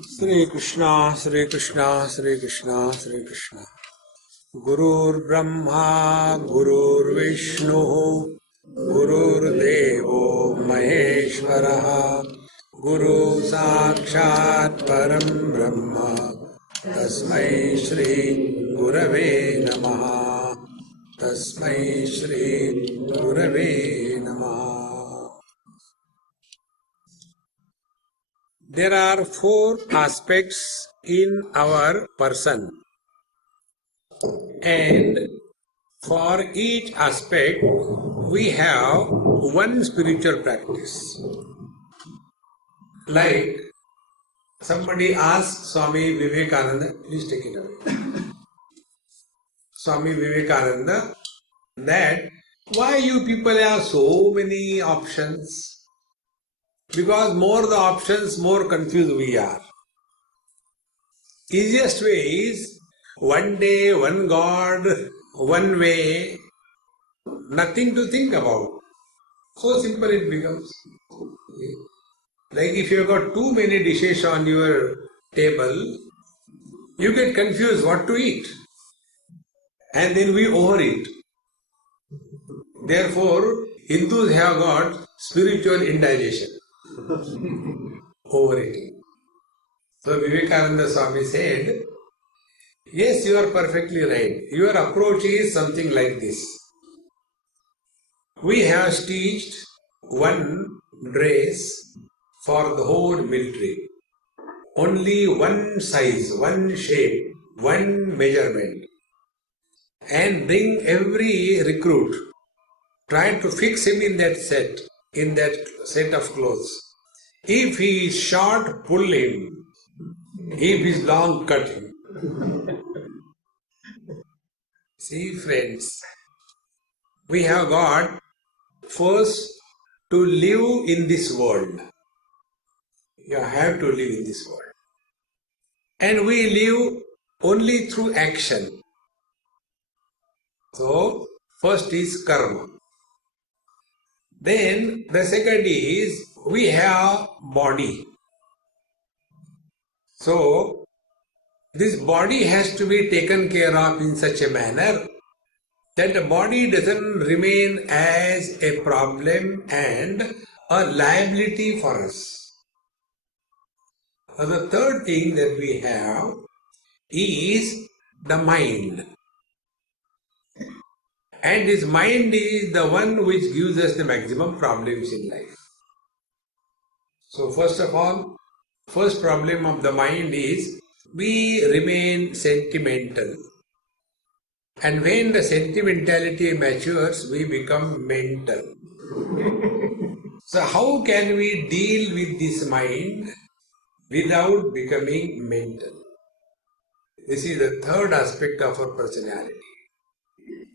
Sri Krishna, Sri Krishna, Sri Krishna, Sri Krishna. Gurur Brahma, Gurur Vishnu, Gurur Devo Maheshwaraha, Guru Sakshat Param Brahma, Tasmai Shri Gurave Namaha, Tasmai Shri Gurave Namaha. There are four aspects in our person, and for each aspect we have one spiritual practice. Like somebody asked Swami Vivekananda, please take it away. Swami Vivekananda, that why you people have so many options? Because more the options, more confused we are. Easiest way is one day, one God, one way, nothing to think about. So simple it becomes. Like if you have got too many dishes on your table, you get confused what to eat. And then we overeat. Therefore, Hindus have got spiritual indigestion. Overeating. So Vivekananda Swami said, yes, you are perfectly right. Your approach is something like this. We have stitched one dress for the whole military. Only one size, one shape, one measurement. And bring every recruit. Try to fix him in that set of clothes. If he is short, pull him. If he is long, cut him. See friends, we have got first to live in this world. You have to live in this world. And we live only through action. So, first is karma. Then the second is we have body. So, this body has to be taken care of in such a manner that the body doesn't remain as a problem and a liability for us. So the third thing that we have is the mind. And this mind is the one which gives us the maximum problems in life. So first of all, first problem of the mind is we remain sentimental. And when the sentimentality matures, we become mental. So how can we deal with this mind without becoming mental? This is the third aspect of our personality.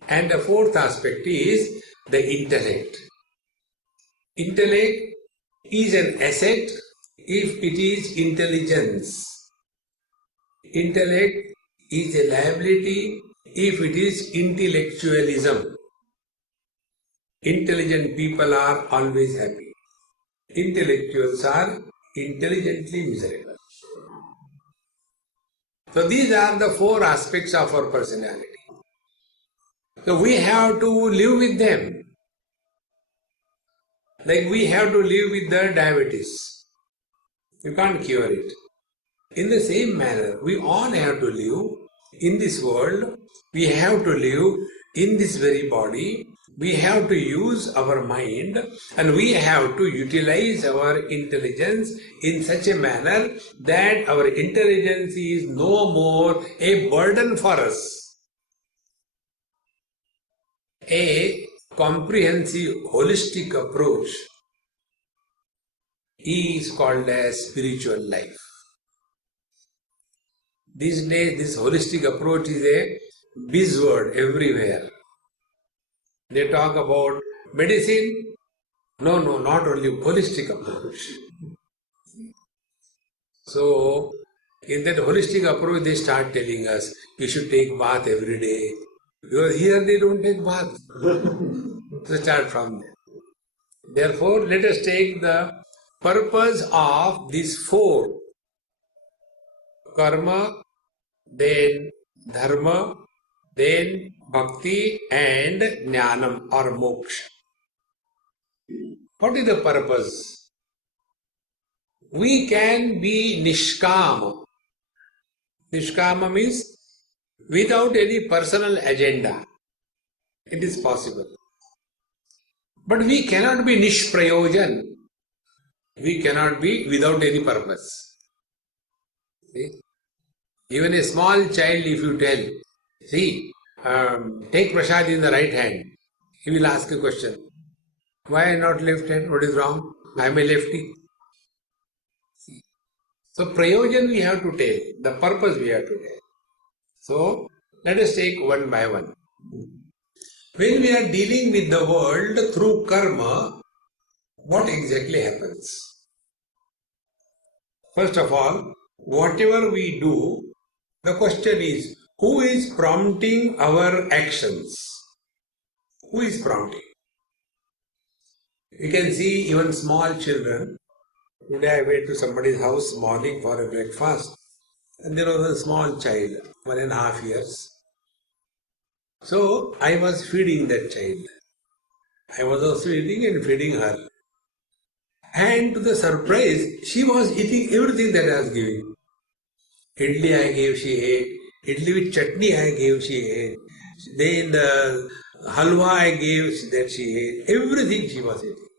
And the fourth aspect is the intellect. Intellect is an asset if it is intelligence. Intellect is a liability if it is intellectualism. Intelligent people are always happy. Intellectuals are intelligently miserable. So these are the four aspects of our personality. So we have to live with them. Like we have to live with the diabetes. You can't cure it. In the same manner, we all have to live in this world. We have to live in this very body. We have to use our mind and we have to utilize our intelligence in such a manner that our intelligence is no more a burden for us. A comprehensive, holistic approach is called as spiritual life. These days, this holistic approach is a buzzword everywhere. They talk about medicine. No, not only holistic approach. So, in that holistic approach, they start telling us, we should take bath every day. Because here they don't take bath. So start from there. Therefore, let us take the purpose of these four karma, then dharma, then bhakti and jnanam or moksha. What is the purpose? We can be nishkama. Nishkama means without any personal agenda. It is possible. But we cannot be nishprayojan. We cannot be without any purpose. See? Even a small child, if you tell, see, take prasad in the right hand, he will ask a question. Why not left hand? What is wrong? I am a lefty. See? So, prayojan we have to tell, the purpose we have to tell. So, let us take one by one. When we are dealing with the world through karma, what exactly happens? First of all, whatever we do, the question is, who is prompting our actions? Who is prompting? You can see even small children. Today I went to somebody's house morning for a breakfast, and there was a small child, 1.5 years. So I was feeding that child. I was also eating and feeding her. And to the surprise, she was eating everything that I was giving. Idli I gave, she ate. Idli with chutney I gave, she ate. Then the halwa I gave, that she ate. Everything she was eating.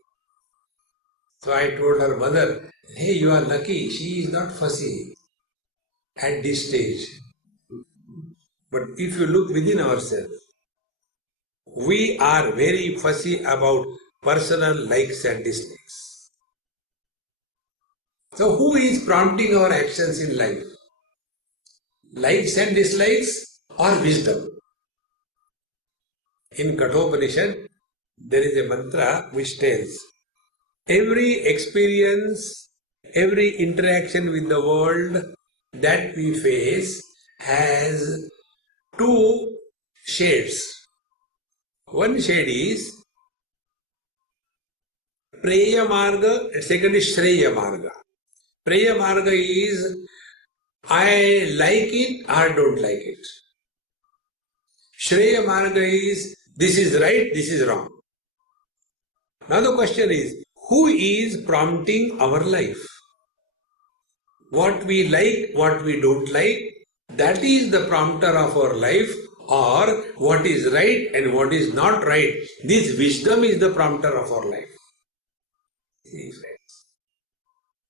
So I told her mother, hey, you are lucky, she is not fussy at this stage. But if you look within ourselves, we are very fussy about personal likes and dislikes. So who is prompting our actions in life? Likes and dislikes or wisdom? In Kathopanishad, there is a mantra which tells, every experience, every interaction with the world that we face has two shades. One shade is Preya Marga, and second is Shreya Marga. Preya Marga is I like it or don't like it. Shreya Marga is this is right, this is wrong. Now the question is, who is prompting our life? What we like, what we don't like, that is the prompter of our life, or what is right and what is not right. This wisdom is the prompter of our life. See, friends.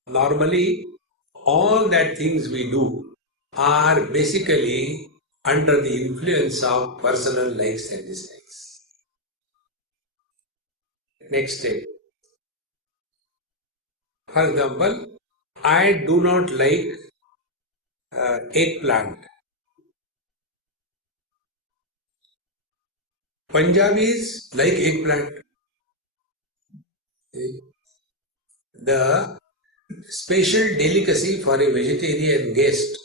Normally, all that things we do are basically under the influence of personal likes and dislikes. Next step. For example, I do not like eggplant. Punjabis like eggplant. The special delicacy for a vegetarian guest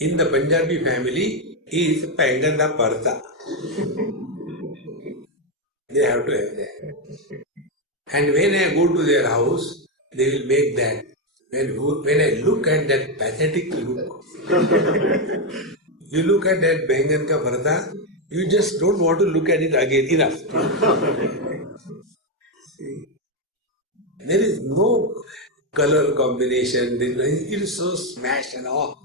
in the Punjabi family is Pangan da Parta. They have to have that. And when I go to their house, they will make that. When I look at that pathetic look, you look at that Bangan ka Parta, you just don't want to look at it again. Enough. See, there is no color combination. It is so smashed and all.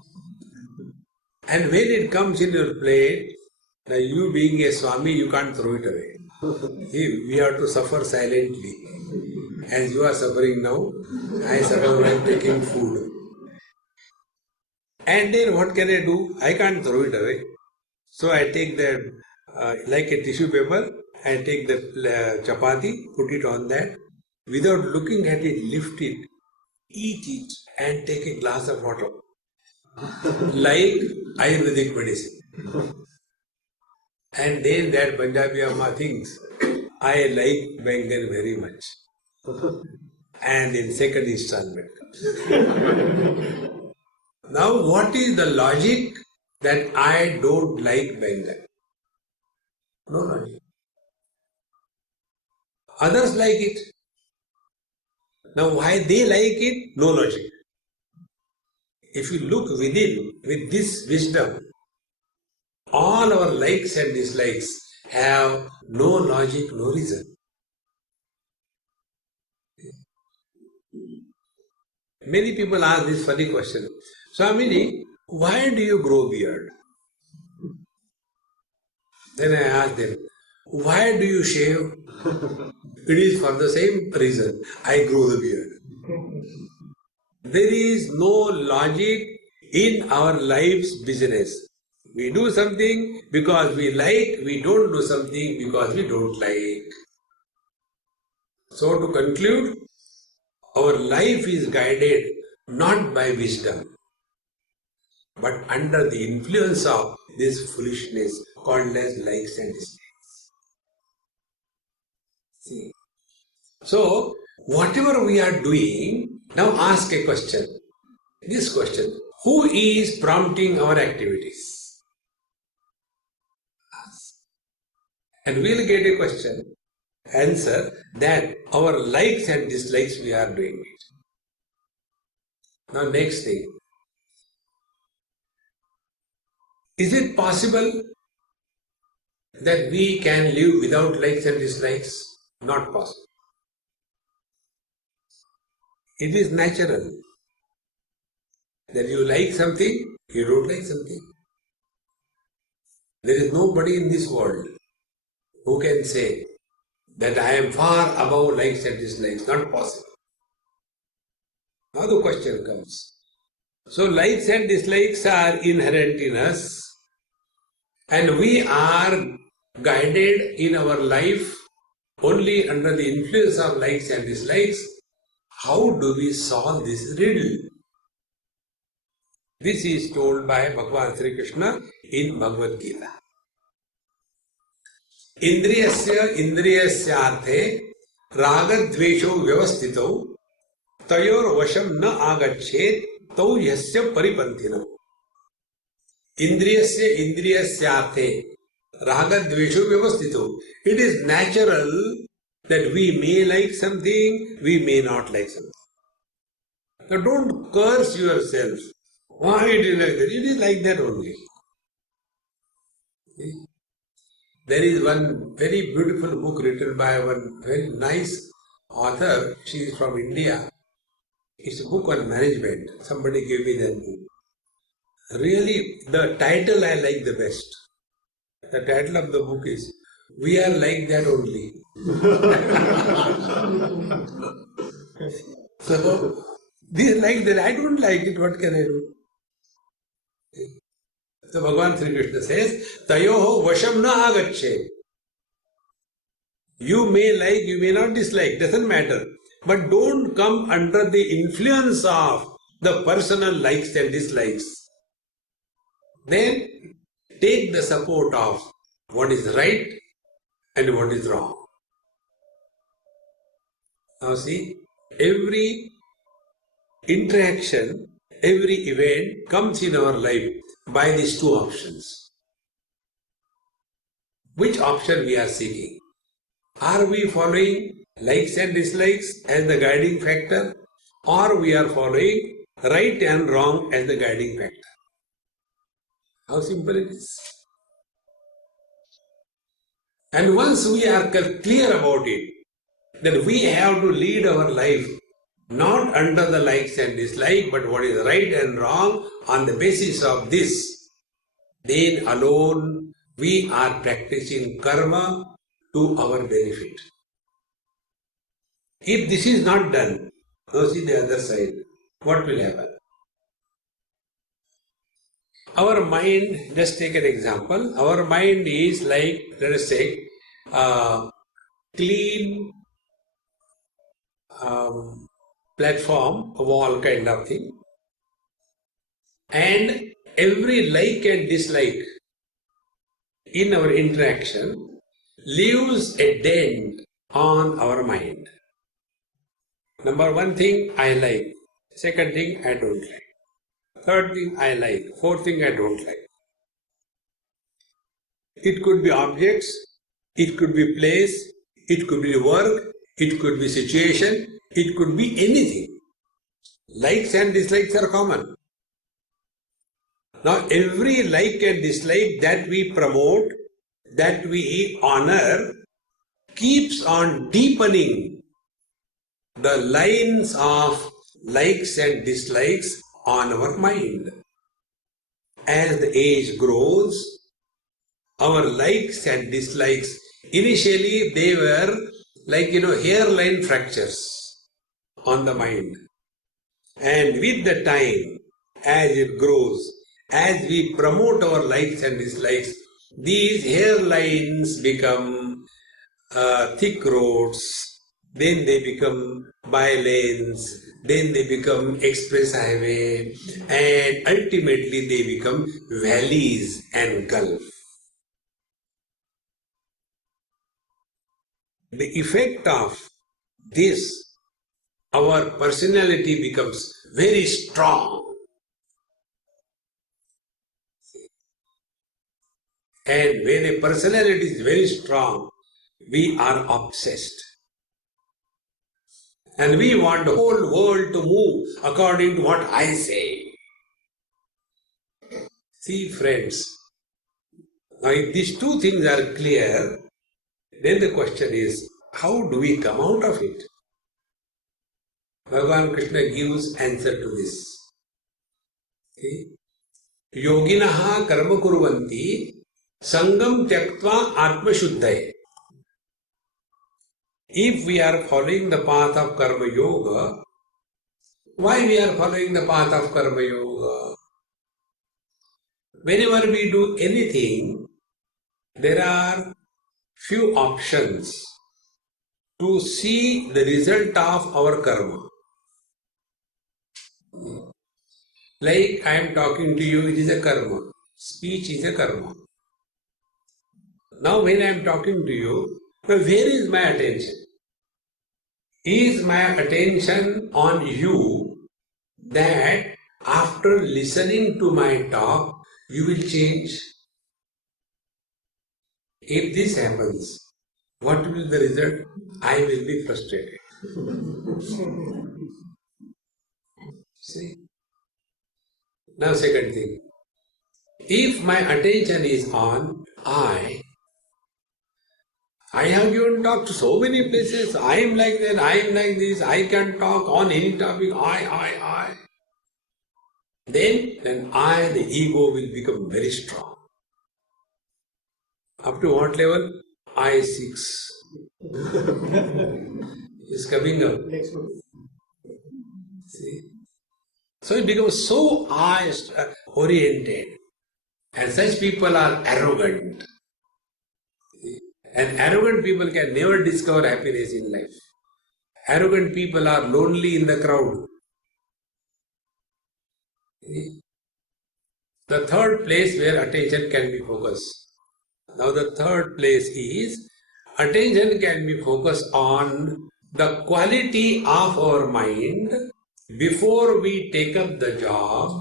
And when it comes in your plate, now you being a Swami, you can't throw it away. See, we have to suffer silently. As you are suffering now, I suffer while taking food. And then what can I do? I can't throw it away. So I take the, like a tissue paper, I take the chapati, put it on that. Without looking at it, lift it, eat it, and take a glass of water. Like Ayurvedic medicine. And then that Punjabi Amma thinks, I like Bengal very much. And in second installment. Now what is the logic that I don't like Bengal? No logic. Others like it. Now why they like it? No logic. if you look within with this wisdom, all our likes and dislikes have no logic, no reason. Many people ask this funny question, Swamiji, why do you grow beard? Then I ask them, why do you shave? It is for the same reason, I grow the beard. There is no logic in our life's business. We do something because we like, we don't do something because we don't like. So to conclude, our life is guided not by wisdom, but under the influence of this foolishness called as likes and dislikes. See. So, whatever we are doing, now ask a question. This question, who is prompting our activities? Ask. And we'll get a question, answer that our likes and dislikes we are doing it. Now next thing, is it possible that we can live without likes and dislikes? Not possible. It is natural that you like something, you don't like something. There is nobody in this world who can say that I am far above likes and dislikes. Not possible. Now the question comes. So likes and dislikes are inherent in us, and we are guided in our life only under the influence of likes and dislikes. How do we solve this riddle? This is told by Bhagavan Sri Krishna in Bhagavad Gita. Indriyasya indriyasyarthe ragadvesho vyavastito tayor vasham na agachet tau yasya paripanthinam. Indriyasya indriyasyarthe ragadvesho vyavastito. It is natural that we may like something, we may not like something. Now don't curse yourself. Why it is like that? It is like that only. There is one very beautiful book written by one very nice author. She is from India. It's a book on management. Somebody gave me that book. Really, the title I like the best. The title of the book is We Are Like That Only. So, this like that, I don't like it, what can I do? So Bhagavan Sri Krishna says, Tayoho vasham na agache. You may like, you may not dislike, doesn't matter. But don't come under the influence of the personal likes and dislikes. Then take the support of what is right and what is wrong. Now see, every interaction, every event comes in our life by these two options. Which option we are seeking? Are we following likes and dislikes as the guiding factor, or we are following right and wrong as the guiding factor? How simple it is. And once we are clear about it, that we have to lead our life not under the likes and dislikes, but what is right and wrong on the basis of this, then alone we are practicing karma to our benefit. If this is not done, now see the other side, what will happen? Our mind, just take an example, our mind is like, let us say, clean platform, a wall kind of thing, and every like and dislike in our interaction leaves a dent on our mind. Number one thing I like, second thing I don't like, third thing I like, fourth thing I don't like. It could be objects, it could be place, it could be work, it could be situation, it could be anything. Likes and dislikes are common. Now every like and dislike that we promote, that we honor, keeps on deepening the lines of likes and dislikes on our mind. As the age grows, our likes and dislikes, initially they were like, hairline fractures on the mind. And with the time, as it grows, as we promote our likes and dislikes, these hairlines become thick roads, then they become by-lanes, then they become express highway, and ultimately they become valleys and gulf. The effect of this, our personality becomes very strong. And when a personality is very strong, we are obsessed. And we want the whole world to move according to what I say. See, friends, now if these two things are clear, then the question is, how do we come out of it? Bhagavan Krishna gives answer to this. Okay? Yoginaha karma kurvanti sangam tyaktva atma shuddhaya. If we are following the path of karma yoga, why we are following the path of karma yoga? Whenever we do anything, there are few options to see the result of our karma. Like I am talking to you, it is a karma. Speech is a karma. Now when I am talking to you, where is my attention? Is my attention on you that after listening to my talk, you will change? If this happens, what will be the result? I will be frustrated. See? Now second thing. If my attention is on I have given talk to so many places, I am like that, I am like this, I can talk on any topic, I. Then the ego will become very strong. Up to what level? I6 is coming up. See? So it becomes so I-oriented. And such people are arrogant. And arrogant people can never discover happiness in life. Arrogant people are lonely in the crowd. The third place where attention can be focused. Now the third place is attention can be focused on the quality of our mind before we take up the job,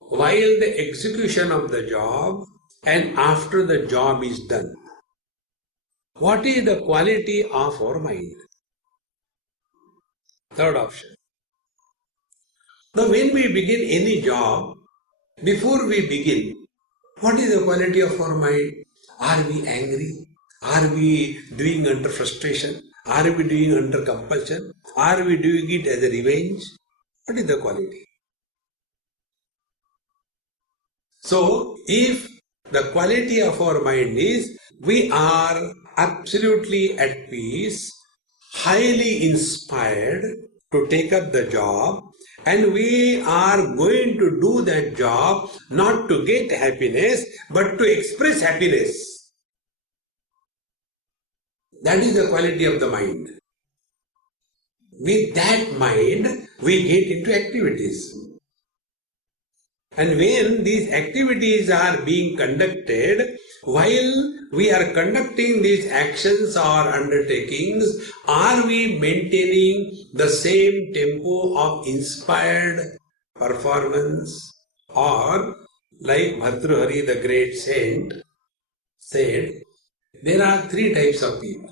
while the execution of the job, and after the job is done. What is the quality of our mind? Third option. Now when we begin any job, before we begin, what is the quality of our mind? Are we angry? Are we doing under frustration? Are we doing under compulsion? Are we doing it as a revenge? What is the quality? So, if the quality of our mind is, we are absolutely at peace, highly inspired to take up the job, and we are going to do that job not to get happiness, but to express happiness. That is the quality of the mind. With that mind, we get into activities. And when these activities are being conducted, while we are conducting these actions or undertakings, are we maintaining the same tempo of inspired performance? Or, like Bhartrihari, the great saint, said, there are three types of people.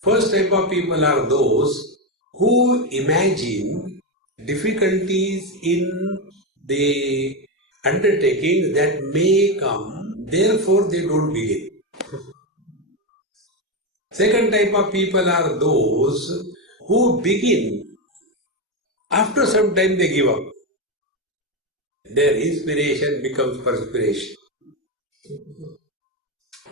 First type of people are those who imagine difficulties in the undertakings that may come, therefore they don't begin. Second type of people are those who begin. After some time they give up. Their inspiration becomes perspiration.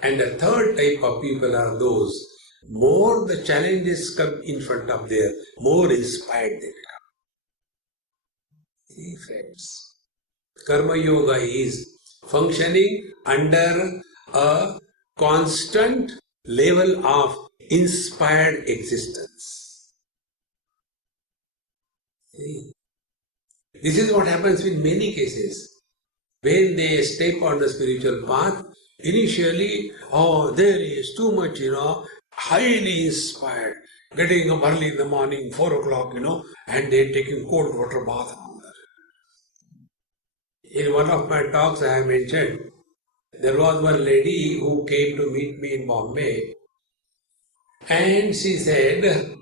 And the third type of people are those, more the challenges come in front of them, more inspired they become. See friends, Karma Yoga is functioning under a constant level of inspired existence. See? This is what happens in many cases. When they step on the spiritual path, initially, there is too much, highly inspired, getting up early in the morning, 4 o'clock, and they're taking cold water bath. In one of my talks I have mentioned, there was one lady who came to meet me in Bombay, and she said,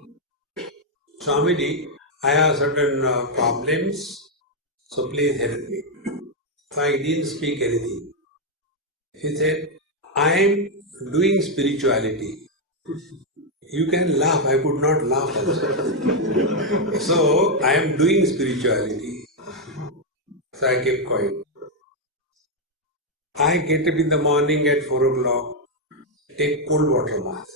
Swamiji, I have certain problems, so please help me. So I didn't speak anything. He said, I am doing spirituality. You can laugh, I could not laugh also. So I am doing spirituality. So I kept quiet. I get up in the morning at 4 o'clock, take cold water bath.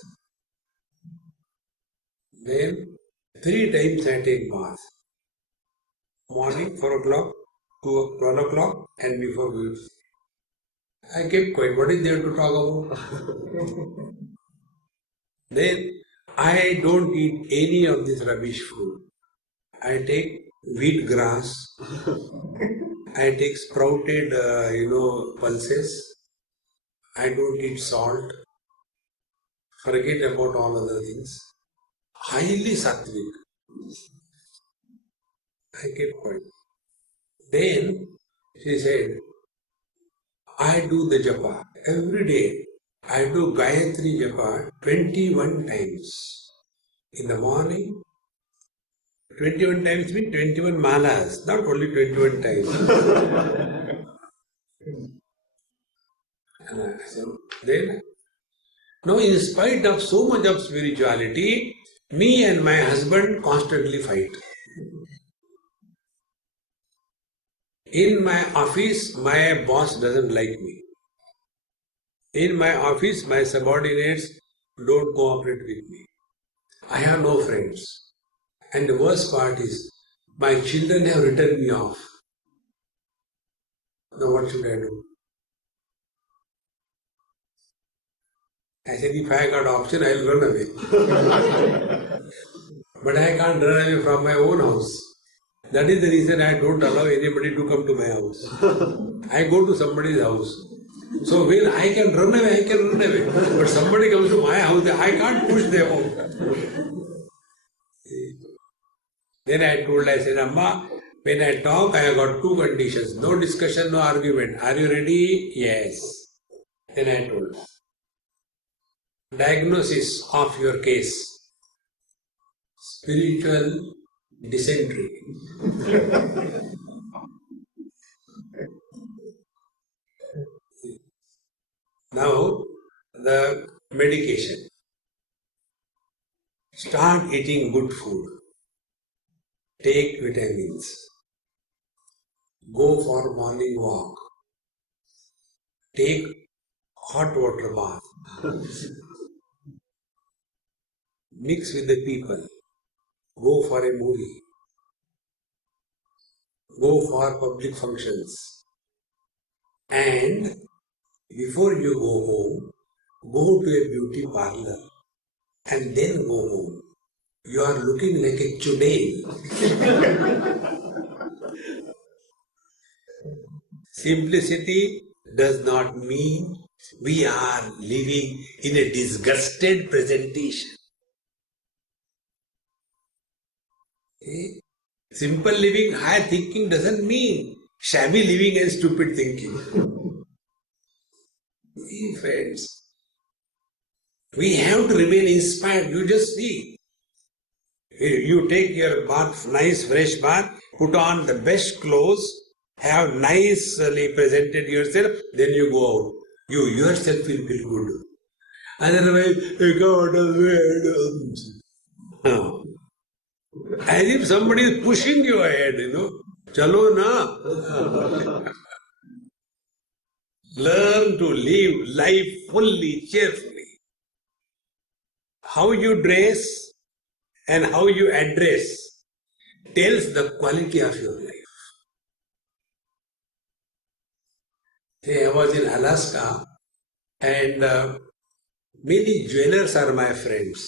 Then 3 times I take bath. Morning, 4 o'clock, 12 o'clock, and before we. I kept quiet. What is there to talk about? Then I don't eat any of this rubbish food. I take wheat grass. I take sprouted, pulses. I don't eat salt. Forget about all other things. Highly sattvic. I kept quiet. Then she said, I do the japa every day. I do Gayatri japa 21 times. In the morning, 21 times means 21 malas, not only 21 times. Then, now in spite of so much of spirituality, me and my husband constantly fight. In my office, my boss doesn't like me. In my office, my subordinates don't cooperate with me. I have no friends. And the worst part is, my children have written me off. Now what should I do? I said, if I got option, I will run away. But I can't run away from my own house. That is the reason I don't allow anybody to come to my house. I go to somebody's house. So when I can run away, I can run away. But somebody comes to my house, I can't push them out. Then I said, Amma, when I talk, I have got 2 conditions. No discussion, no argument. Are you ready? Yes. Then I told. Diagnosis of your case. Spiritual dysentery. Now, the medication. Start eating good food. Take vitamins. Go for morning walk. Take hot water bath. Mix with the people. Go for a movie. Go for public functions. And before you go home, go to a beauty parlor and then go home. You are looking like a chudail. Simplicity does not mean we are living in a disgusted presentation. Simple living, high thinking doesn't mean shabby living and stupid thinking. Friends, we have to remain inspired. You just see. You take your bath, nice fresh bath, put on the best clothes, have nicely presented yourself, then you go out. You yourself will feel good. Otherwise, you go out of bed. No. As if somebody is pushing you ahead, Chalo na. Learn to live life fully, cheerfully. How you dress and how you address tells the quality of your life. I was in Alaska and many jewelers are my friends.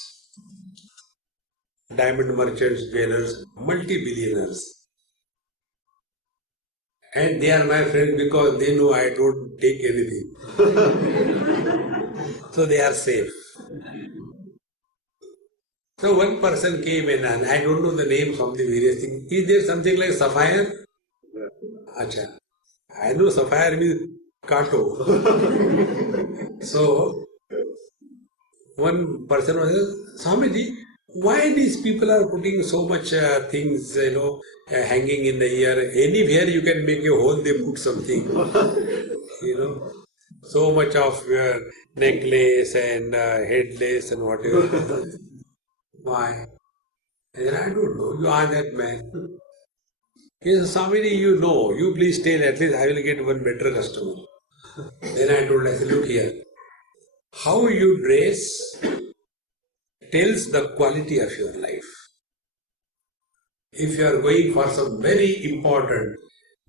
Diamond merchants, jewelers, multi-billionaires. And they are my friends because they know I don't take anything. So they are safe. So one person came in and I don't know the names of the various things. Is there something like sapphire? Acha. I know sapphire means kato. So one person was, Swamiji, why these people are putting so much things, hanging in the ear? Anywhere you can make a hole, they put something. So much of necklace and headlace and whatever. Why? I said, I don't know. You are that man. He said, Swamiji, you know. You please tell. At least I will get one better customer. Then I said, look here. How you dress tells the quality of your life. If you are going for some very important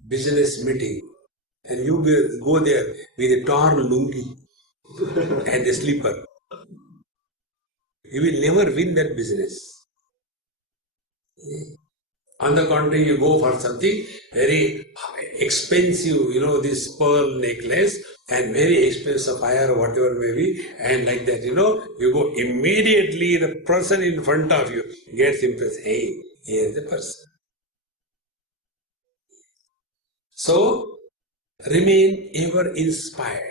business meeting and you will go there with a torn lungi and a slipper, you will never win that business. On the contrary, you go for something very expensive, this pearl necklace and very expensive fire or whatever may be, and like that, you go immediately, the person in front of you gets impressed. Hey, here is the person. So, remain ever inspired.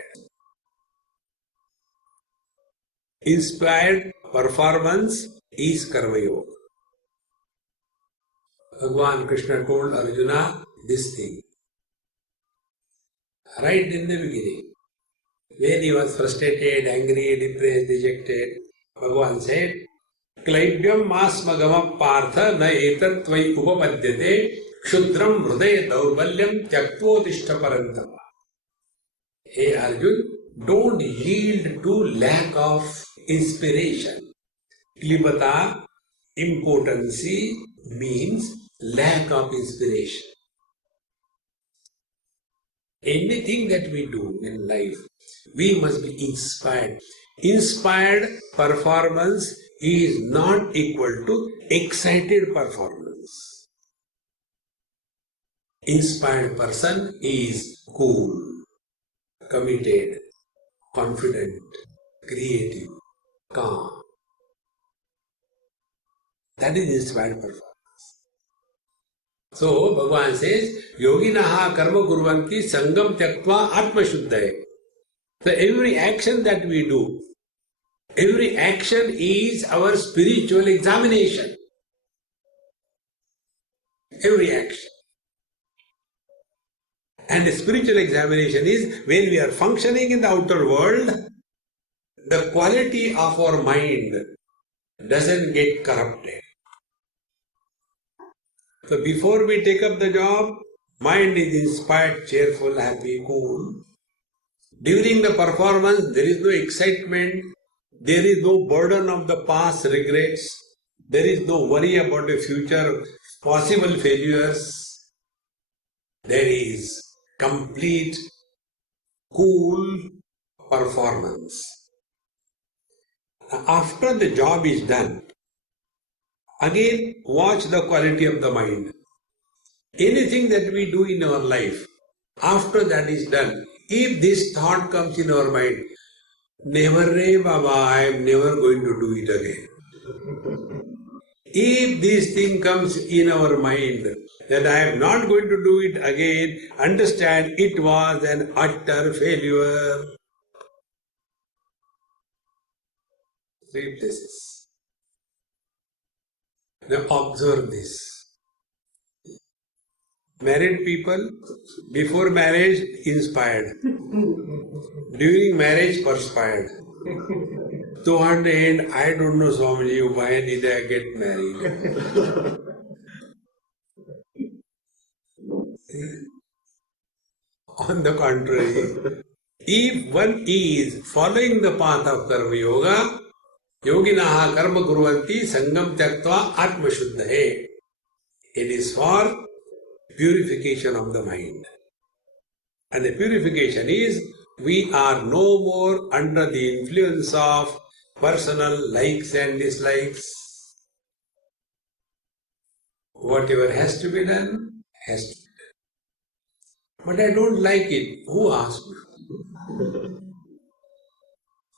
Inspired performance is Karma Yoga. Bhagavan Krishna told Arjuna this thing. Right in the beginning, when he was frustrated, angry, depressed, dejected, Bhagavan said, Klaibyam masmagamam partha na etat tvai upapadyate kshudram hridaya daurbalyam tyaktvodishta parantama. Hey Arjun, don't yield to lack of inspiration. Klibata, impotency means lack of inspiration. Anything that we do in life, we must be inspired. Inspired performance is not equal to excited performance. Inspired person is cool, committed, confident, creative, calm. That is inspired performance. So, Bhagavan says, Yoginaha karma kurvanti sangam tyaktva atma shuddhaya. So, every action that we do, every action is our spiritual examination. Every action. And the spiritual examination is when we are functioning in the outer world, the quality of our mind doesn't get corrupted. So before we take up the job, mind is inspired, cheerful, happy, cool. During the performance, there is no excitement, there is no burden of the past regrets, there is no worry about the future possible failures. There is complete, cool performance. After the job is done, again watch the quality of the mind. Anything that we do in our life, after that is done, if this thought comes in our mind, never re Baba, I am never going to do it again. If this thing comes in our mind that I am not going to do it again, understand it was an utter failure. Three places. Now observe this. Married people, before marriage, inspired. During marriage, perspired. Toward the end, I don't know, Swamiji, why did I get married? On the contrary, if one is following the path of Karma Yoga, Yoginaha karma kurvanti sangam tyaktva atma shuddhahe. It is for purification of the mind. And the purification is, we are no more under the influence of personal likes and dislikes. Whatever has to be done, has to be done. But I don't like it. Who asked?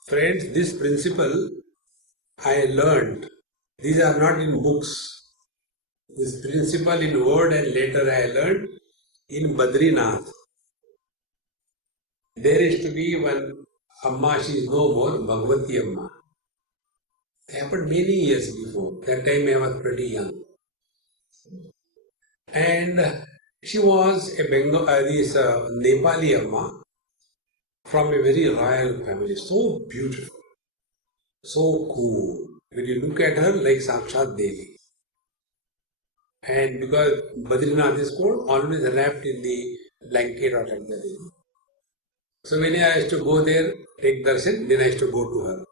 Friends, this principle I learned. These are not in books. This principle in word and letter I learned in Badrinath. There is to be one Amma, she is no more, Bhagavati Amma. It happened many years before. That time I was pretty young. And she was a Nepali Amma from a very royal family. So beautiful, so cool. When you look at her, like Sakshat Devi. And because Badrinath is cold, always wrapped in the blanket or like that. So when I used to go there, take darshan, then I used to go to her.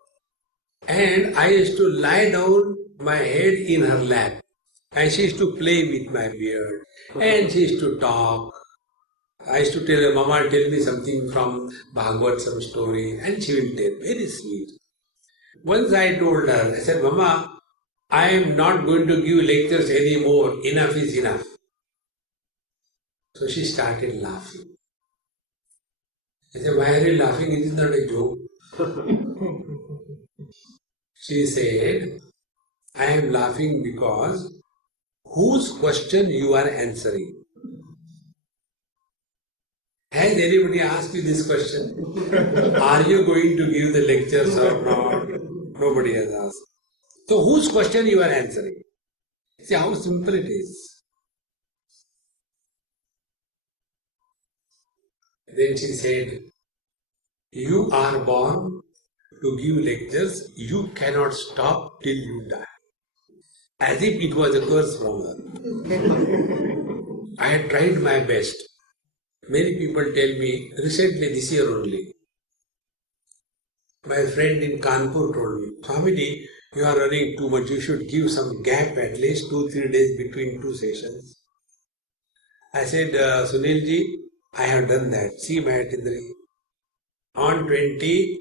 And I used to lie down my head in her lap. And she used to play with my beard. And she used to talk. I used to tell her, Mama, tell me something from Bhagavad, some story. And she will tell. Very sweet. Once I told her, I said, Mama, I am not going to give lectures anymore. Enough is enough. So she started laughing. I said, why are you laughing? It is not a joke. She said, I am laughing because whose question you are answering? Has anybody asked you this question? Are you going to give the lectures or not? Nobody has asked. So whose question you are answering? See how simple it is. Then she said, you are born to give lectures, you cannot stop till you die. As if it was a curse from her. I had tried my best. Many people tell me, recently this year only, my friend in Kanpur told me, Swamiji, you are running too much, you should give some gap at least 2-3 days between two sessions. I said, Sunilji, I have done that. See my itinerary. On 22nd,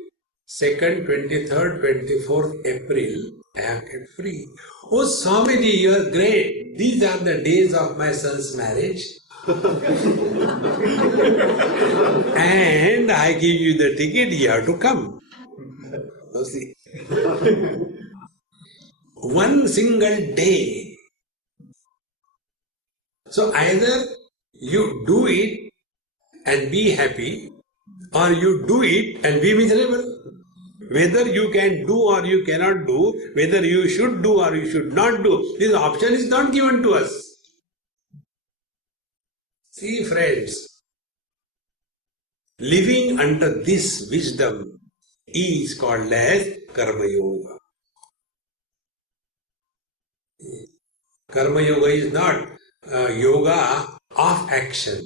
23rd, 24th April, I have kept free. Oh Swamiji, you are great. These are the days of my son's marriage. And I give you the ticket, you have to come. So see. One single day. So either you do it and be happy, or you do it and be miserable. Whether you can do or you cannot do, whether you should do or you should not do, this option is not given to us. See friends, living under this wisdom is called as Karma Yoga. Karma Yoga is not yoga of action,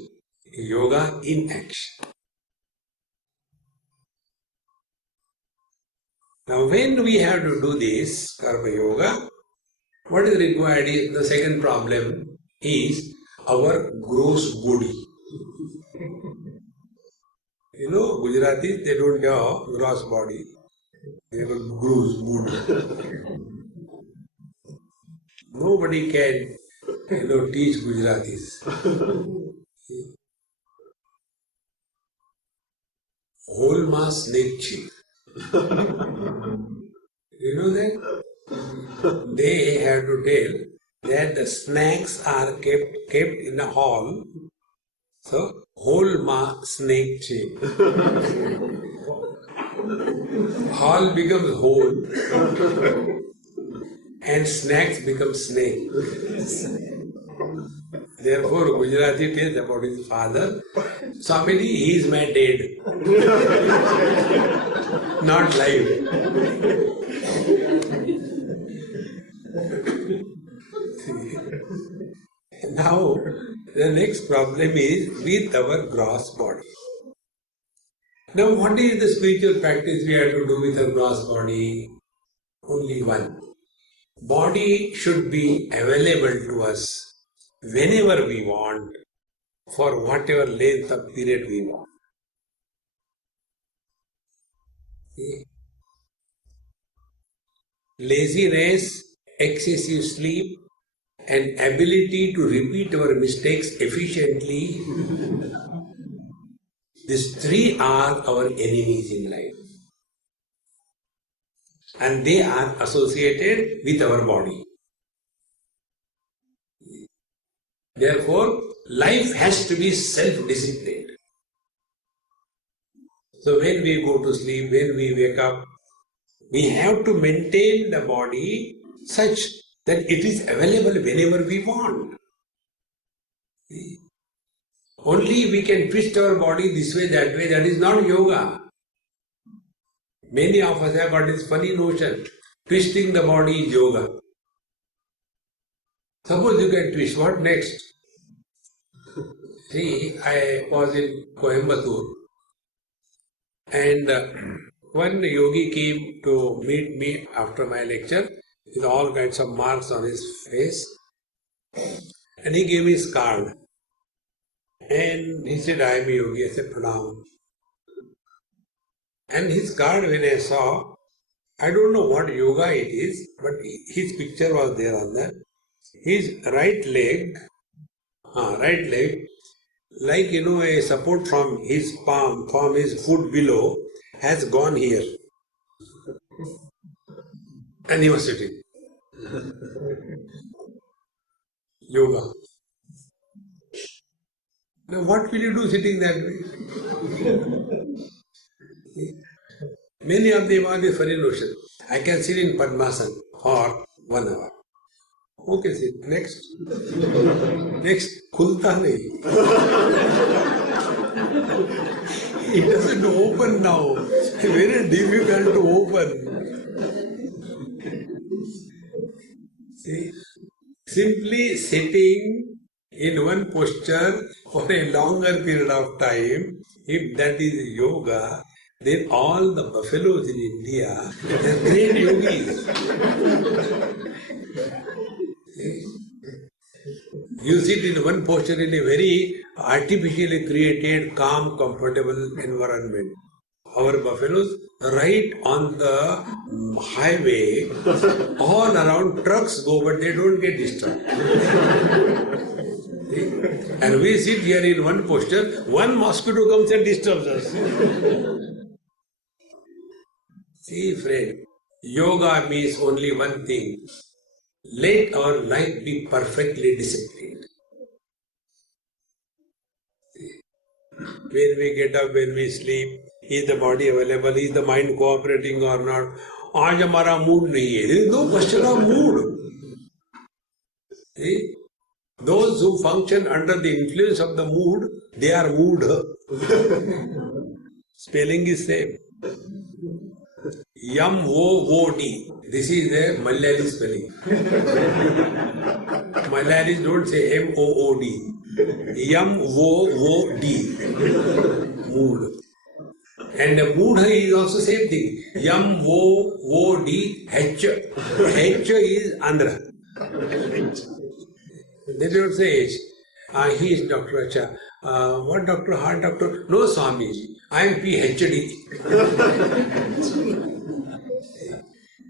yoga in action. Now when we have to do this Karma Yoga, what is required is, the second problem is our gross body. You know, Gujaratis, they don't have gross body. They have a gross body. Nobody can, teach Gujaratis. Whole mass snake cheek. You know that? They have to tell that the snacks are kept in a hall. So, whole ma snake chain. Hall becomes whole and snacks become snake. Therefore, Gujarati tells about his father, Swamiji, he is my dad, not live. Now, the next problem is with our gross body. Now, what is the spiritual practice we have to do with our gross body? Only one. Body should be available to us whenever we want, for whatever length of period we want. Laziness, excessive sleep, and ability to repeat our mistakes efficiently, these three are our enemies in life. And they are associated with our body. Therefore, life has to be self-disciplined. So when we go to sleep, when we wake up, we have to maintain the body such that it is available whenever we want. Only we can twist our body this way, that way. That is not yoga. Many of us have got this funny notion. Twisting the body is yoga. Suppose you can twist, what next? See, I was in Coimbatore and one yogi came to meet me after my lecture with all kinds of marks on his face, and he gave me his card. And he said, I am a yogi. I said, Pranam. And his card, when I saw, I don't know what yoga it is, but his picture was there on that. His right leg, like a support from his palm, from his foot below, has gone here. And he was sitting. Yoga. Now what will you do sitting that way? Many of them are the funny notion. I can sit in Padmasana for 1 hour. Okay, sit. Next. Next. Khulta nahi. It doesn't open now. Very difficult to open. See? Simply sitting in one posture for a longer period of time, if that is yoga, then all the buffaloes in India are great yogis. You sit in one posture in a very artificially created, calm, comfortable environment. Our buffaloes, right on the highway, all around trucks go, but they don't get disturbed. And we sit here in one posture, one mosquito comes and disturbs us. See, friend, yoga means only one thing. Let our life be perfectly disciplined. When we get up, when we sleep, is the body available? Is the mind cooperating or not? आज हमारा mood नहीं है. There is no question of mood. See? Those who function under the influence of the mood, they are mood. Spelling is same. Yam wo di. This is the Malayali spelling. Malayalis don't say M-O-O-D. Yam wo di. Mood. And the mood is also same thing. Yam wo di H. H is Andhra. They don't say H. He is Dr. Acha. What doctor? Heart doctor? No, Swamiji. I am PhD.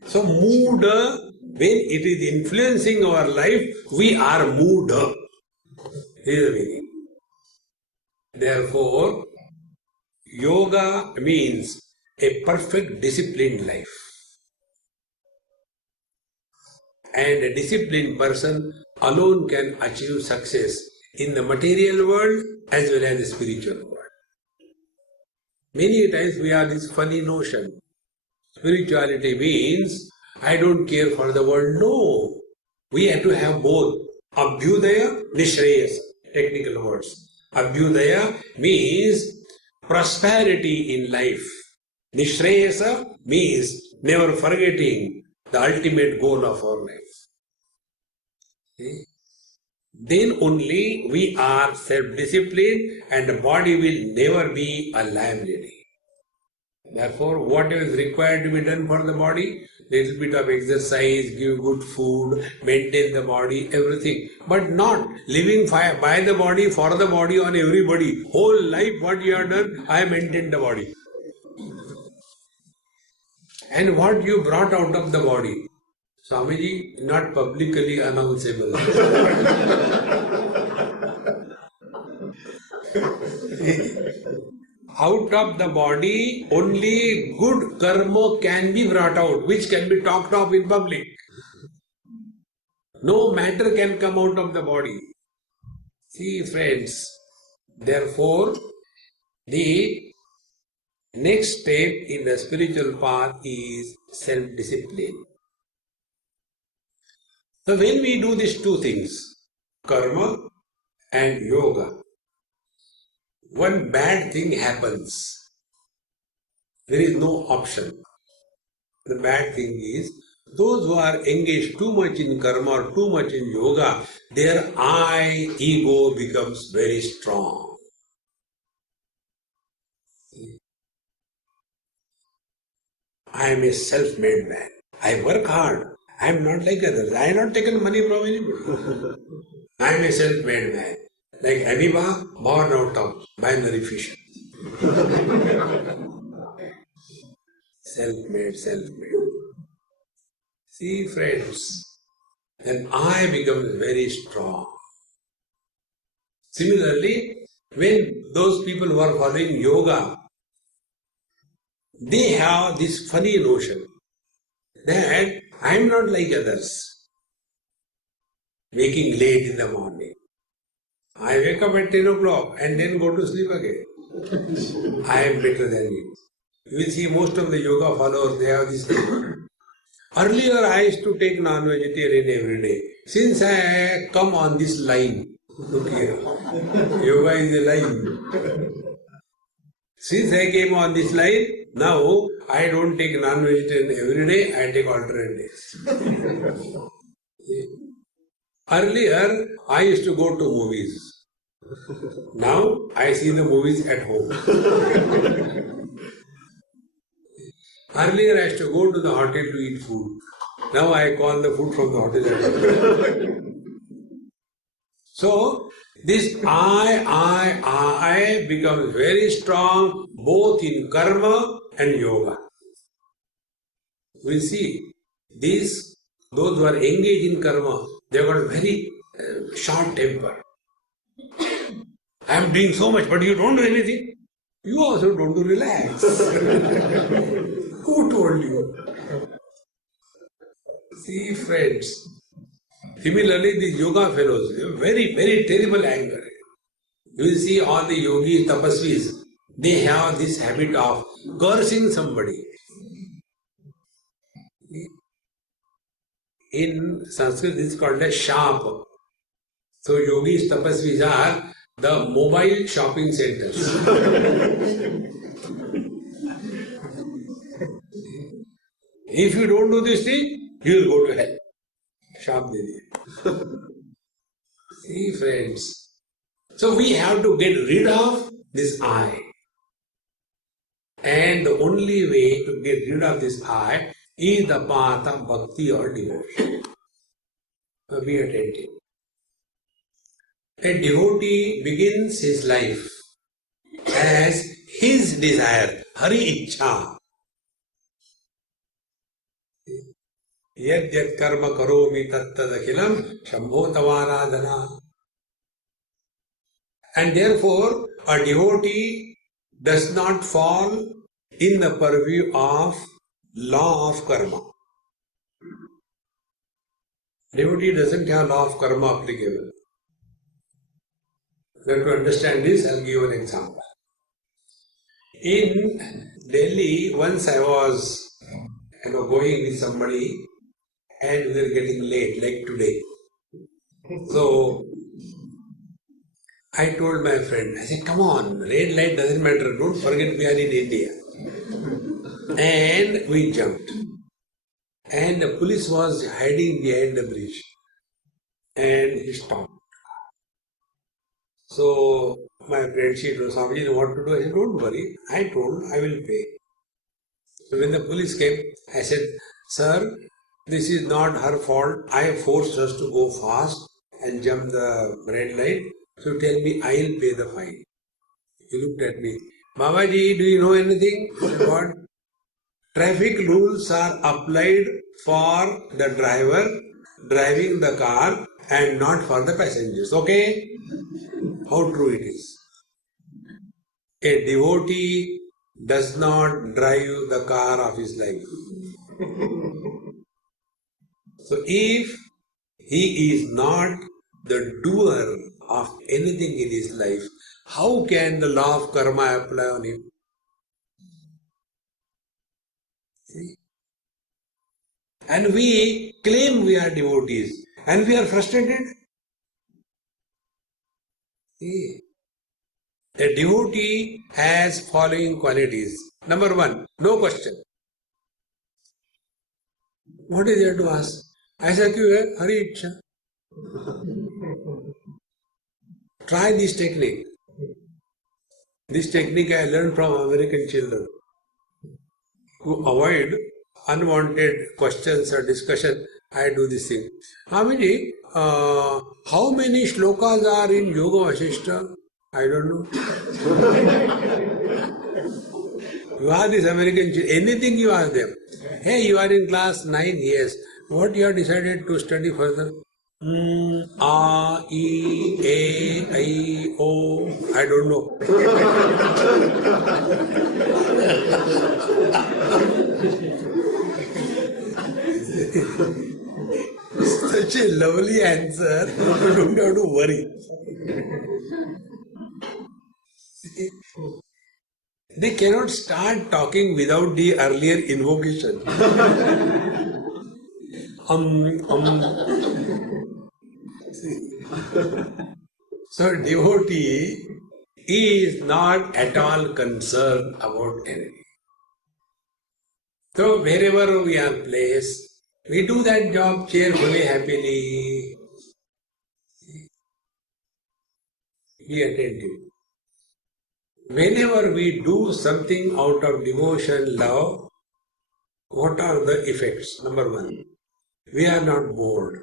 So mood, when it is influencing our life, we are mood. Here is the meaning. Therefore, yoga means a perfect disciplined life. And a disciplined person alone can achieve success in the material world as well as the spiritual world. Many times we have this funny notion. Spirituality means I don't care for the world. No, we have to have both. Abhyudaya, Nishreyasa, technical words. Abhyudaya means prosperity in life. Nishreyasa means never forgetting the ultimate goal of our life. See? Then only we are self-disciplined and the body will never be a liability. Therefore, what is required to be done for the body? Little bit of exercise, give good food, maintain the body, everything. But not living by the body, for the body, on everybody. Whole life what you have done, I maintain the body. And what you brought out of the body? Swamiji, not publicly announceable. Out of the body, only good karma can be brought out, which can be talked of in public. No matter can come out of the body. See, friends, therefore, the next step in the spiritual path is self-discipline. So when we do these two things, karma and yoga, one bad thing happens. There is no option. The bad thing is, those who are engaged too much in karma or too much in yoga, their ego becomes very strong. I am a self-made man. I work hard. I am not like others. I have not taken money from anybody. I am a self-made man. Like amoeba born out of binary fission. Self-made, self-made. See, friends, then I becomes very strong. Similarly, when those people who are following yoga, they have this funny notion that I am not like others, waking late in the morning. I wake up at 10 o'clock and then go to sleep again. I am better than you. You will see most of the yoga followers, they have this thing. Earlier I used to take non-vegetarian every day. Since I come on this line, look here, yoga is a line. Since I came on this line, now I don't take non-vegetarian every day, I take alternate days. Earlier I used to go to movies. Now I see the movies at home. Earlier I used to go to the hotel to eat food. Now I call the food from the hotel. So this I becomes very strong both in karma and yoga. We see those who are engaged in karma, they have got very short temper. I am doing so much, but you don't do anything. You also don't do, relax. Who told you? See, friends. Similarly, these yoga fellows, very, very terrible anger. You will see all the yogis, tapasvis, they have this habit of cursing somebody. In Sanskrit, this is called a shap. So, yogis, tapasvis are the mobile shopping centers. If you don't do this thing, you will go to hell. Shap de diye. See, friends. So we have to get rid of this I. And the only way to get rid of this I is the path of bhakti or devotion. So be attentive. A devotee begins his life as his desire, Hari Ichha. Yad yad karma karomi tattadakhilam shambho tavaradhana. And therefore, a devotee does not fall in the purview of law of karma. Devotee doesn't have law of karma applicable. You have to understand this, I'll give you an example. In Delhi, once I was going with somebody and we were getting late, like today. So I told my friend, I said, come on, red light doesn't matter, don't forget we are in India. And we jumped. And the police was hiding behind the bridge. And he stopped. So my friend, she told Swami, what to do? I said, don't worry. I told, I will pay. So when the police came, I said, sir, this is not her fault. I forced us to go fast and jump the red light. So tell me, I'll pay the fine. He looked at me. Babaji, do you know anything? I said, what? Traffic rules are applied for the driver driving the car and not for the passengers. Okay? How true it is. A devotee does not drive the car of his life. So if he is not the doer of anything in his life, how can the law of karma apply on him? See? And we claim we are devotees and we are frustrated. See? A devotee has following qualities. Number one, no question. What is there to ask? ऐसा क्यों है? हरी इच्छा. Try this technique. This technique I learned from American children. To avoid unwanted questions or discussion, I do this thing. Hamiji, how many shlokas are in Yoga Vasishta? I don't know. You ask this American children, anything you ask them. Hey, you are in class 9 years. What you have decided to study further? A, E, A, I, O. I don't know. Such a lovely answer. You don't have to worry. They cannot start talking without the earlier invocation. So devotee is not at all concerned about anything. So wherever we are placed, we do that job cheerfully, happily. Be attentive. Whenever we do something out of devotion, love, what are the effects? Number one, we are not bored.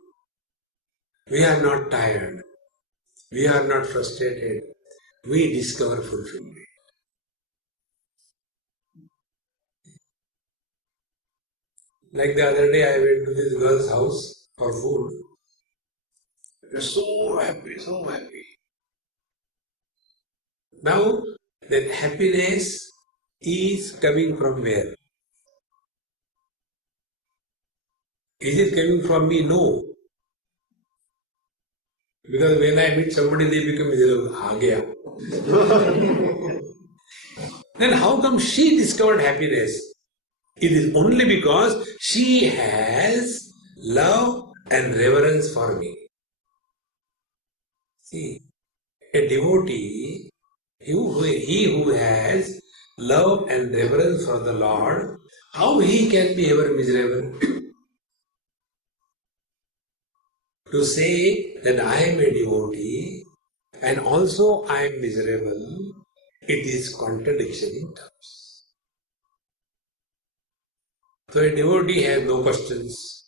We are not tired. We are not frustrated. We discover fulfillment. Like the other day, I went to this girl's house for food. They were so happy, so happy. Now, that happiness is coming from where? Is it coming from me? No. Because when I meet somebody, they become miserable. aa gaya. Then how come she discovered happiness? It is only because she has love and reverence for me. See, a devotee, he who has love and reverence for the Lord, how he can be ever miserable? To say that I am a devotee and also I am miserable, it is contradiction in terms. So a devotee has no questions.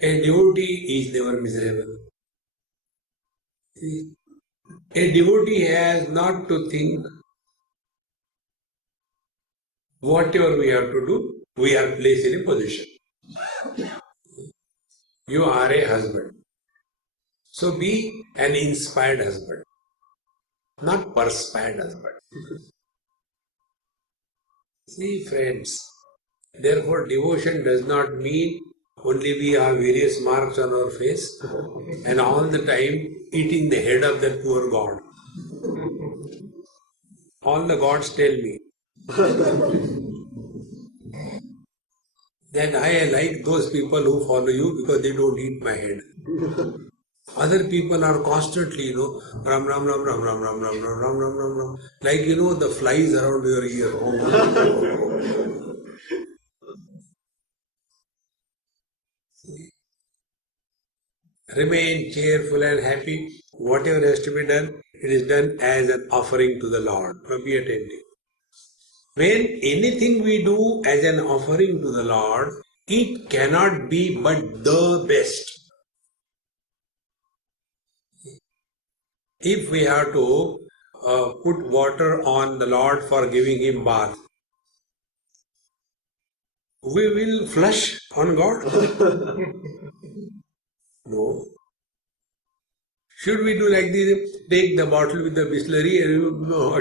A devotee is never miserable. See? A devotee has not to think whatever we have to do, we are placed in a position. You are a husband. So be an inspired husband, not perspired husband. See, friends, therefore devotion does not mean only we have various marks on our face and all the time eating the head of that poor god. All the gods tell me that I like those people who follow you because they don't eat my head. Other people are constantly, ram ram ram ram ram ram ram ram ram ram ram ram, like the flies around your ear. Remain cheerful and happy. Whatever has to be done, it is done as an offering to the Lord. Be attentive. When anything we do as an offering to the Lord, it cannot be but the best. If we have to put water on the Lord for giving him bath, we will flush on God. No. Should we do like this? Take the bottle with the Bisleri and no,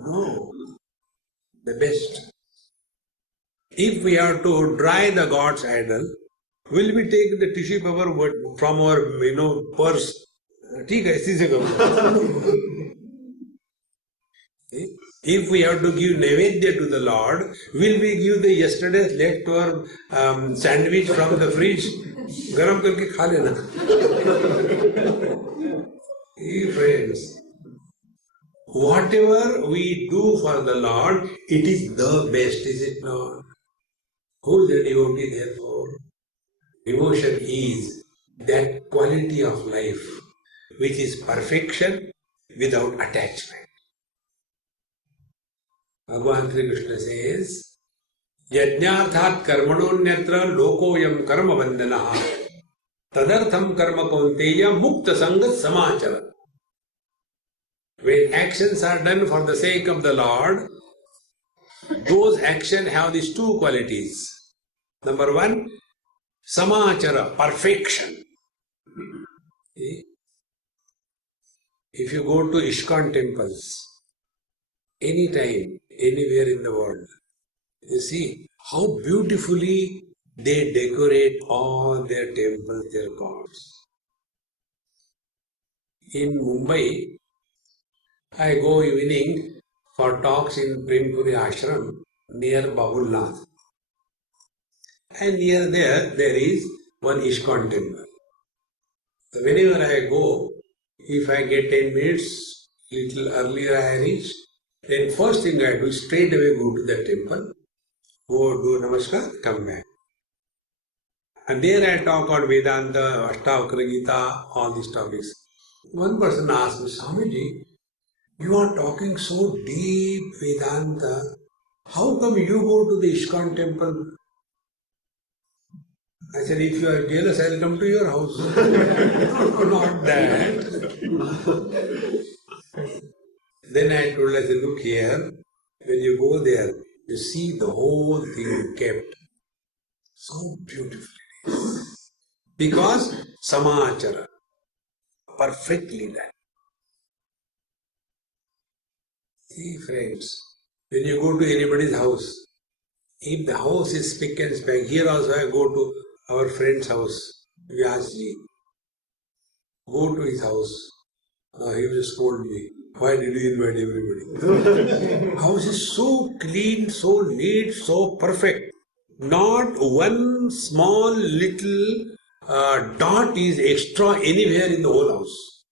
no, the best. If we have to dry the God's idol, will we take the tissue paper from our purse? ठीक है इसी से करो. If we have to give Naivedya to the Lord, will we give the yesterday's leftover sandwich from the fridge? गरम करके खा लेना. Hey friends, whatever we do for the Lord, it is the best, is it not? Who is the devotee therefore? Devotion is that quality of life which is perfection without attachment. Bhagavan Sri Krishna says, Yajnarthat karmanonyatra lokoyam karma bandhanaha tadartham karma kaunteya mukta sangat samachara. When actions are done for the sake of the Lord, those actions have these two qualities. Number one, samachara, perfection. If you go to ISKCON temples, anytime, anywhere in the world, you see how beautifully they decorate all their temples, their gods. In Mumbai, I go evening for talks in Prempuri Ashram near Babulnath. And near there is one ISKCON temple. So whenever I go, if I get 10 minutes, little earlier I reach, then first thing I do, straight away go to the temple, go do namaskar, come back. And there I talk on Vedanta, Ashtavakra Gita, all these topics. One person asked me, Swamiji, you are talking so deep Vedanta, how come you go to the ISKCON temple? I said, if you are jealous, I will come to your house. No, not that. Then I told, I said, look here, when you go there, you see the whole thing kept so beautifully. Because samachara, perfectly done. See friends, when you go to anybody's house, if the house is spick and span, here also I go to our friend's house, Vyasji, go to his house. He will scold me. Why did you invite everybody? House is so clean, so neat, so perfect. Not one small little dot is extra anywhere in the whole house.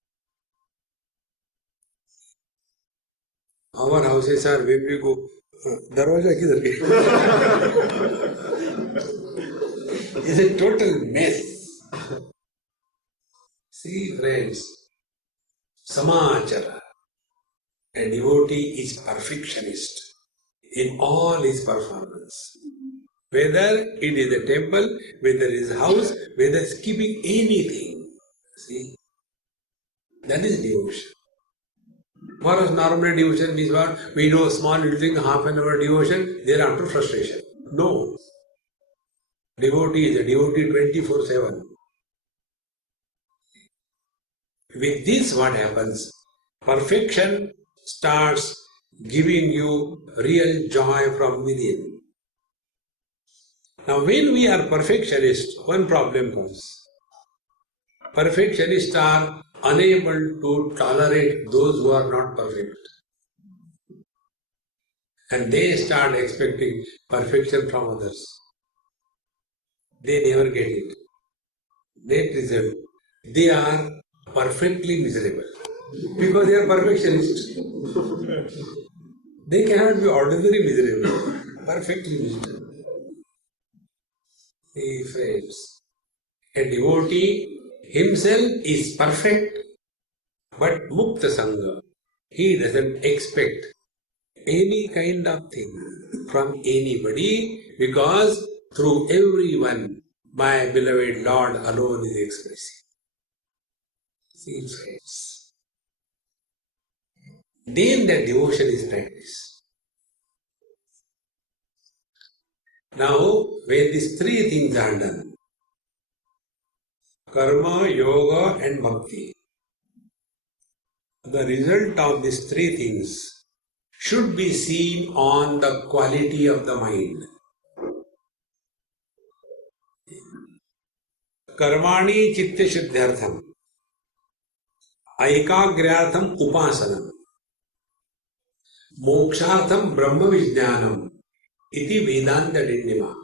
Our houses are, when we go, darwaja kidhar hai? It's a total mess. See friends, samachara. A devotee is perfectionist in all his performance. Whether it is a temple, whether it is a house, whether it is keeping anything. See, that is devotion. For us, normal devotion is what we do a small little thing, half an hour devotion, thereafter frustration. No. Devotee is a devotee 24/7. With this, what happens? Perfection starts giving you real joy from within. Now, when we are perfectionists, one problem comes. Perfectionists are unable to tolerate those who are not perfect. And they start expecting perfection from others. They never get it. net result, they are perfectly miserable. Because they are perfectionists. They cannot be ordinary miserable. Perfectly miserable. See, friends, a devotee himself is perfect, but Mukta Sangha, he doesn't expect any kind of thing from anybody because through everyone my beloved Lord alone is expressing. See, friends. Then that devotion is practiced. Now, when these three things are done, karma, yoga and bhakti, the result of these three things should be seen on the quality of the mind. Karmani chitta shuddhyartham, aikagryatham upasanam, mokshartham brahma vijnanam, iti vedanta dindima.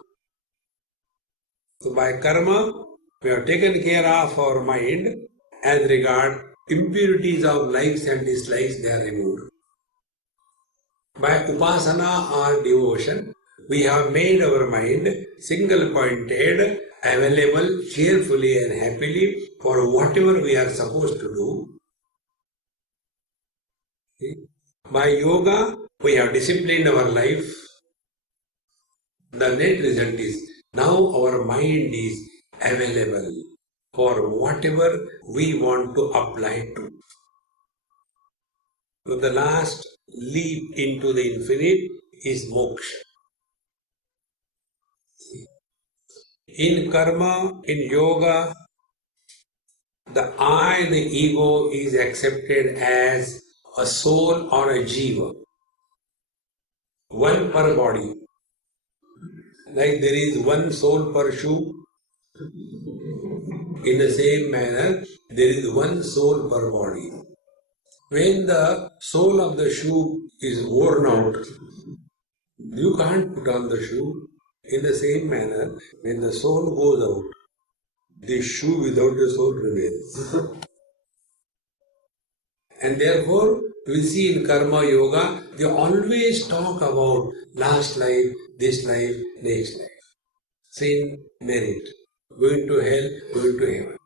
So by karma, we have taken care of our mind as regard impurities of likes and dislikes, they are removed. By upasana or devotion, we have made our mind single-pointed, available cheerfully and happily for whatever we are supposed to do. By yoga, we have disciplined our life. The net result is now our mind is available for whatever we want to apply to. So the last leap into the infinite is moksha. In karma, in yoga, the I, the ego, is accepted as a soul or a jiva, one per body. Like there is one soul per shoe, in the same manner, there is one soul per body. When the sole of the shoe is worn out, you can't put on the shoe. In the same manner, when the soul goes out, the shoe without the sole remains. And therefore, we see in karma yoga, they always talk about last life, this life, next life. Sin, merit, going to hell, going to heaven.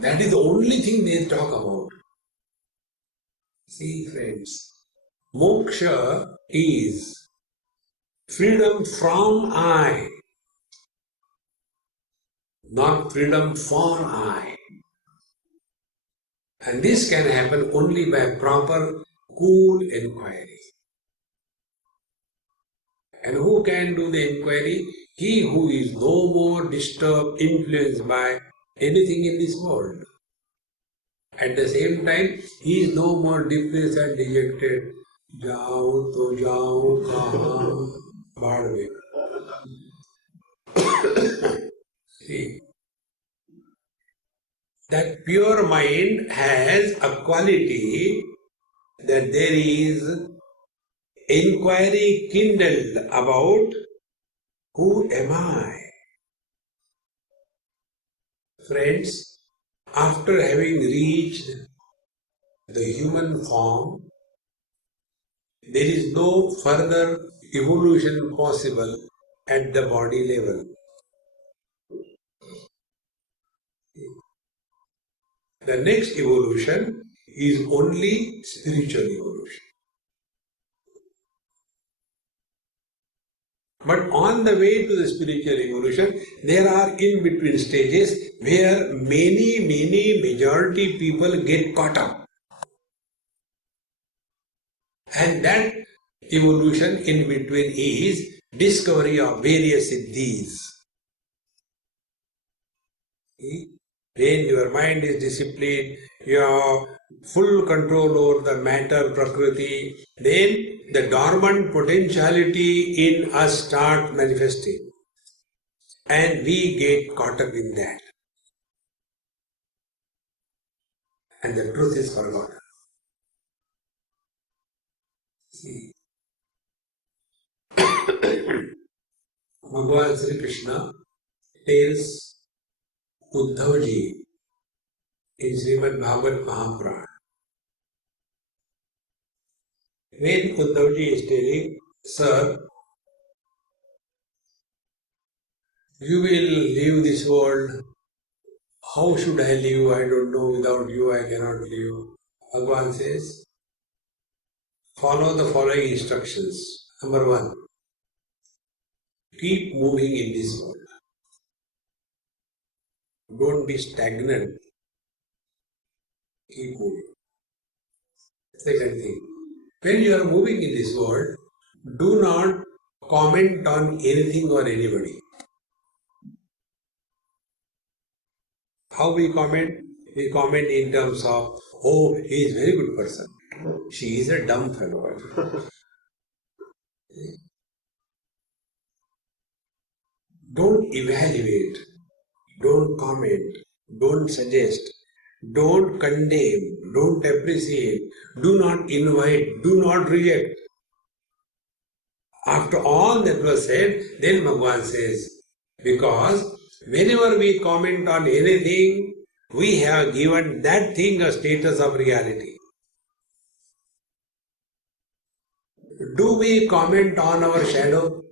That is the only thing they talk about. See, friends, moksha is freedom from I, not freedom for I. And this can happen only by proper, cool inquiry. And who can do the inquiry? He who is no more disturbed, influenced by anything in this world. At the same time, he is no more depressed and dejected. Jao to jao kahan badve. See, that pure mind has a quality that there is inquiry kindled about who am I? Friends, after having reached the human form, there is no further evolution possible at the body level. The next evolution is only spiritual evolution. But on the way to the spiritual evolution, there are in-between stages where many majority people get caught up. And that evolution in between is discovery of various siddhis. When your mind is disciplined, you have full control over the matter, prakriti, then the dormant potentiality in us starts manifesting. And we get caught up in that. And the truth is forgotten. See, Bhagavan Sri Krishna tells Uddhavji in Srimad Bhagavad Mahapurana. When Uddhavji is telling, Sir, you will leave this world. How should I live? I don't know. Without you, I cannot live. Bhagavan says, follow the following instructions. Number one, keep moving in this world. Don't be stagnant. Keep moving. Second thing, when you are moving in this world, do not comment on anything or anybody. How we comment? We comment in terms of, oh, he is a very good person. She is a dumb fellow. Don't evaluate, don't comment, don't suggest, don't condemn, don't appreciate, do not invite, do not reject. After all that was said, then Bhagavan says, because whenever we comment on anything, we have given that thing a status of reality. Do we comment on our shadow?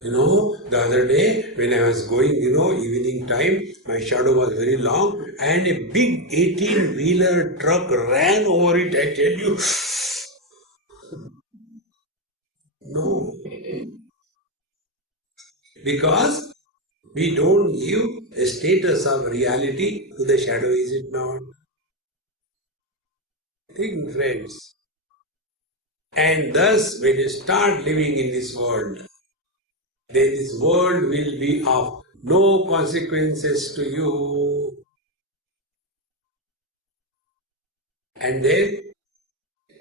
The other day when I was going, evening time, my shadow was very long and a big 18-wheeler truck ran over it, I tell you. No. Because we don't give a status of reality to the shadow, is it not? Think, friends. And thus, when you start living in this world, then this world will be of no consequences to you. And then,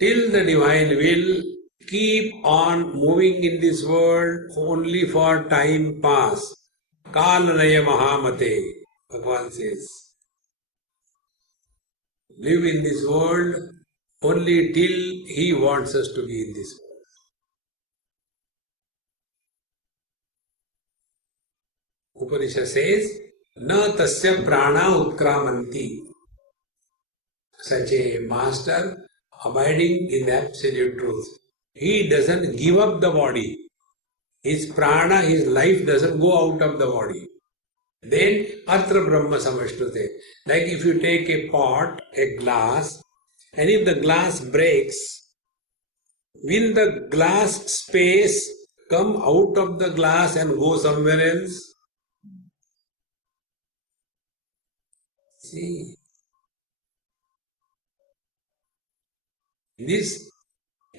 till the divine will, keep on moving in this world only for time pass. Kalanaya Mahamate, Bhagavan says. Live in this world only till he wants us to be in this world. Upanishad says, Na tasya prana utkramanti. Such a master abiding in absolute truth. He doesn't give up the body. His prana, his life doesn't go out of the body. Then, atra brahma samashnute. Like if you take a pot, a glass, and if the glass breaks, will the glass space come out of the glass and go somewhere else? See, this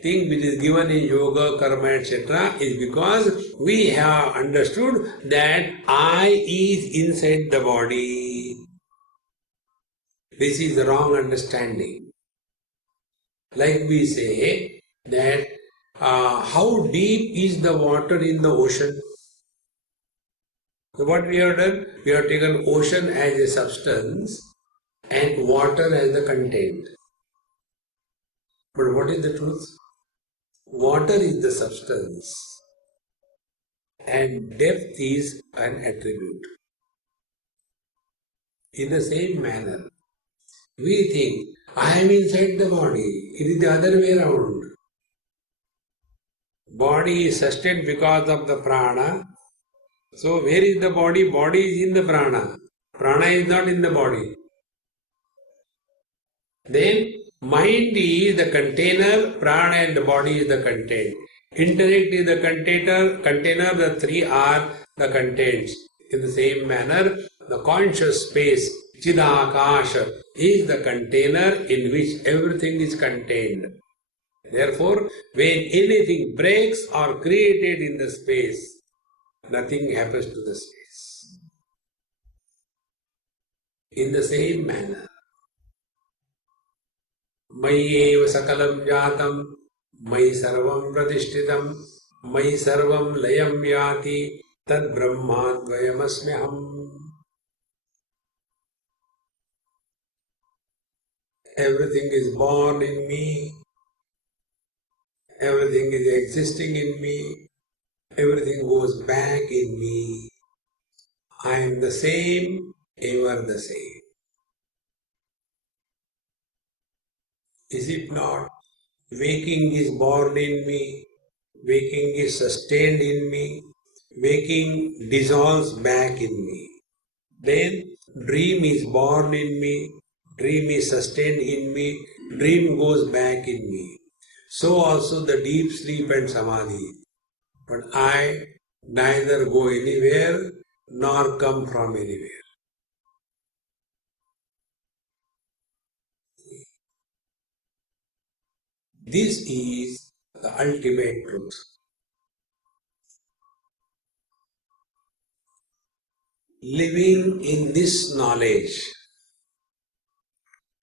thing which is given in yoga, karma, etc. is because we have understood that I is inside the body. This is the wrong understanding. Like we say that how deep is the water in the ocean? So what we have done? We have taken ocean as a substance and water as the content. But what is the truth? Water is the substance and depth is an attribute. In the same manner, we think, I am inside the body. It is the other way around. Body is sustained because of the prana. So where is the body? Body is in the prana. Prana is not in the body. Then mind is the container, prana and the body is the content. Intellect is the container, the three are the contents. In the same manner, the conscious space, Chidakasha, is the container in which everything is contained. Therefore, when anything breaks or created in the space, nothing happens to the space. In the same manner, Mayi sakalam jatam, Mayi sarvam pratishtitam, Mayi sarvam layam yati, Tad brahma dvayamasmyaham. Everything is born in me, everything is existing in me, everything goes back in me. I am the same, ever the same. Is it not? Waking is born in me, waking is sustained in me, waking dissolves back in me. Then dream is born in me, dream is sustained in me, dream goes back in me. So also the deep sleep and samadhi. But I neither go anywhere nor come from anywhere. This is the ultimate truth. Living in this knowledge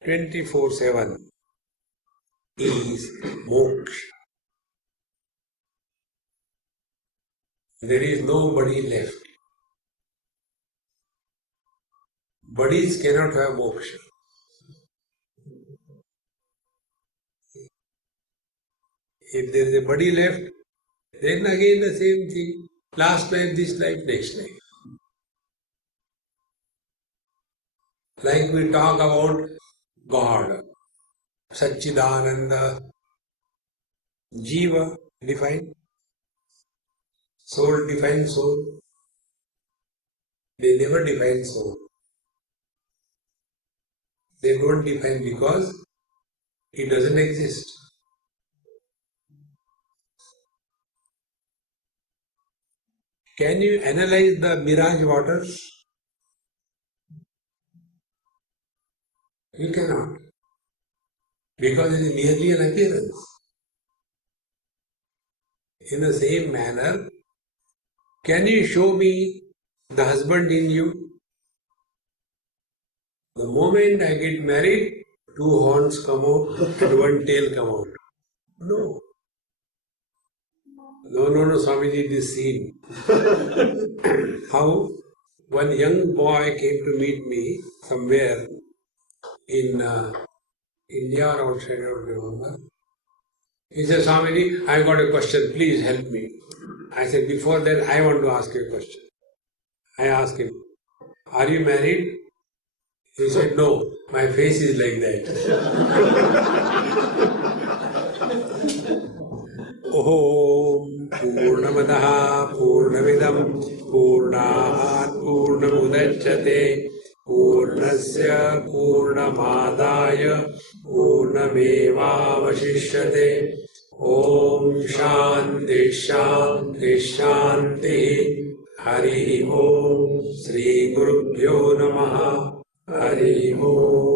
24/7 is moksha. There is nobody left. Buddies cannot have moksha. If there is a buddy left, then again the same thing. Last life, this life, next life. Like we talk about God, Satchidananda, Jiva, define. Soul define soul. They never define soul. They don't define because it doesn't exist. Can you analyze the mirage waters? You cannot. Because it is merely an appearance. In the same manner, can you show me the husband in you? The moment I get married, 2 horns come out and 1 tail come out. No. No, Swamiji, this scene. How one young boy came to meet me somewhere in India or outside, I don't remember. He said, Swamiji, I got a question, please help me. I said, before that, I want to ask you a question. I asked him, are you married? He said, no, my face is like that. Om Purnamadaha Purnamidam Purnahat Purnamudachyate Purnasya Purnamadaya Purnamevavashishyate Om Shanti Shanti Shanti Hari Om Sri Gurubhyo Namaha Hari Om